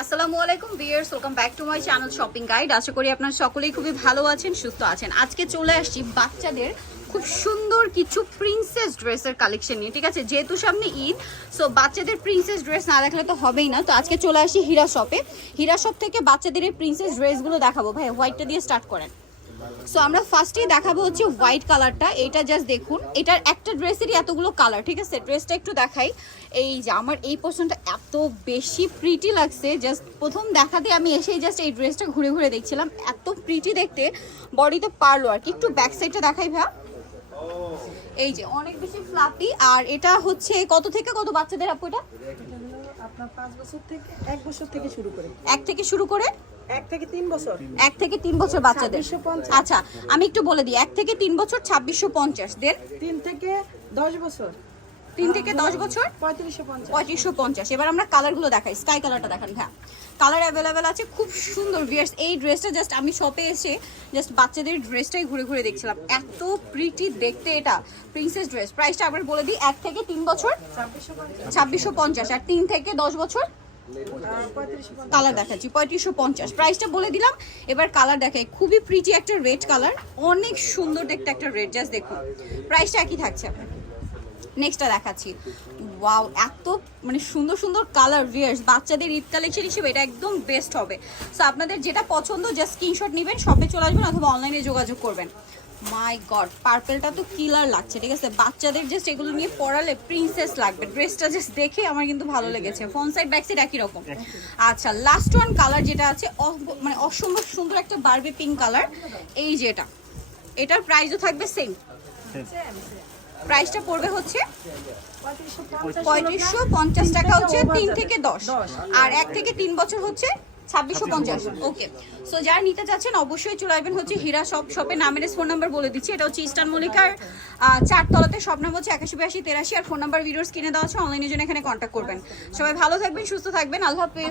আসসালামু আলাইকুম viewers welcome back to my channel shopping guide. আশা করি আপনারা সকলেই খুবই ভালো আছেন, সুস্থ আছেন। আজকে চলে আসছি বাচ্চাদের খুব সুন্দর কিছু প্রিন্সেস ড্রেসের কালেকশন নিয়ে, ঠিক আছে? যেহেতু সামনে ঈদ সো বাচ্চাদের প্রিন্সেস ড্রেস না দেখালে তো হবেই না। তো আজকে চলে আসি হীরা শপে হীরা শপ থেকে বাচ্চাদের এই প্রিন্সেস ড্রেসগুলো দেখাবো। ভাই হোয়াইটটা দিয়ে স্টার্ট করেন। সো আমরা ফার্স্টেই দেখাবো হচ্ছে হোয়াইট কালারটা এটা জাস্ট দেখুন। এটার একটা ড্রেসেরই এতগুলো কালার ঠিক আছে? ড্রেসটা একটু দেখাই। এই যে আমার এই পোর্শনটা এত বেশি প্রিটি লাগছে। জাস্ট প্রথম দেখাতে আমি এসেই জাস্ট এই ড্রেসটা ঘুরে ঘুরে দেখছিলাম। এত প্রিটি দেখতে। বডিতে পারল আর কি একটু ব্যাক সাইডটা দেখাই ভাইয়া। এই যে অনেক বেশি ফ্লাপি আর এটা হচ্ছে কত থেকে? কত বাচ্চাদের আপু এটা? এটা আপনার পাঁচ বছর থেকে এক বছর থেকে শুরু করে। এক থেকে শুরু করে? এক থেকে তিন বছর? এক থেকে তিন বছর বাচ্চাদের। আচ্ছা আমি একটু বলে দিই এক থেকে তিন বছর ছাব্বিশশো পঞ্চাশ দেন তিন থেকে দশ বছর। তিন থেকে দশ বছর? পঁয়ত্রিশশো পঞ্চাশ। এবার আমরা কালারগুলো দেখাই স্কাই কালারটা দেখান হ্যাঁ। কালার অ্যাভেলেবেল আছে খুব সুন্দর ভিয়ার্স এই ড্রেসটা জাস্ট আমি শপে এসে জাস্ট বাচ্চাদের ড্রেসটাই ঘুরে ঘুরে দেখছিলাম। এত প্রিটি দেখতে এটা প্রিন্সেস ড্রেস প্রাইসটা আবার বলে দিই এক থেকে তিন বছর? ছাব্বিশশো পঞ্চাশ। আর তিন থেকে দশ বছর? কালার দেখাচ্ছি, পঁয়ত্রিশশো পঞ্চাশ। প্রাইসটা বলে দিলাম, এবার কালার দেখাই। খুবই প্রিটি একটা রেড কালার অনেক সুন্দর দেখতে একটা রেড জাস্ট দেখুন। প্রাইসটা একই থাকছে আপনার। নেক্সটটা দেখাচ্ছি। ওয়াও এত মানে সুন্দর সুন্দর কালার ভিয়ার্স বাচ্চাদের ঈদ কালেকশন হিসেবে এটা একদম বেস্ট হবে। সো আপনাদের যেটা পছন্দ জাস্ট স্ক্রিনশট নেবেন শপে চলে আসবেন অথবা অনলাইনে যোগাযোগ করবেন। মাই গড পার্পেলটা তো কিলার লাগছে ঠিক আছে? বাচ্চাদের জাস্ট এগুলো নিয়ে পড়ালে প্রিন্সেস লাগবে ড্রেসটা জাস্ট দেখে আমার কিন্তু ভালো লেগেছে। ফ্রন্ট সাইড ব্যাক সাইড একই রকম। আচ্ছা লাস্ট ওয়ান কালার যেটা আছে মানে অসম্ভব সুন্দর একটা বারবি পিঙ্ক কালার এই যে এটা। এটার প্রাইসও থাকবে সেম প্রাইসটা পড়বে হচ্ছে পঁয়ত্রিশশো পঞ্চাশ টাকা হচ্ছে তিন থেকে দশ। আর এক থেকে তিন বছর হচ্ছে ছাব্বিশশো পঞ্চাশ। ওকে সো যারা নিতে চাচ্ছেন অবশ্যই চলে আসবেন হচ্ছে হীরা শপ শপের নামের ফোন নাম্বার বলে দিচ্ছি। এটা হচ্ছে ইস্টার্ন মল্লিকার আহ, চারতলাতে। সব নাম হচ্ছে একাশি বিরাশি তেরাশি আর ফোন নাম্বার ভিডিওস কিনে দেওয়া আছে। অনলাইনের জন্য এখানে কন্ট্যাক্ট করবেন। সবাই ভালো থাকবেন সুস্থ থাকবেন। আল্লাহ হাফেজ।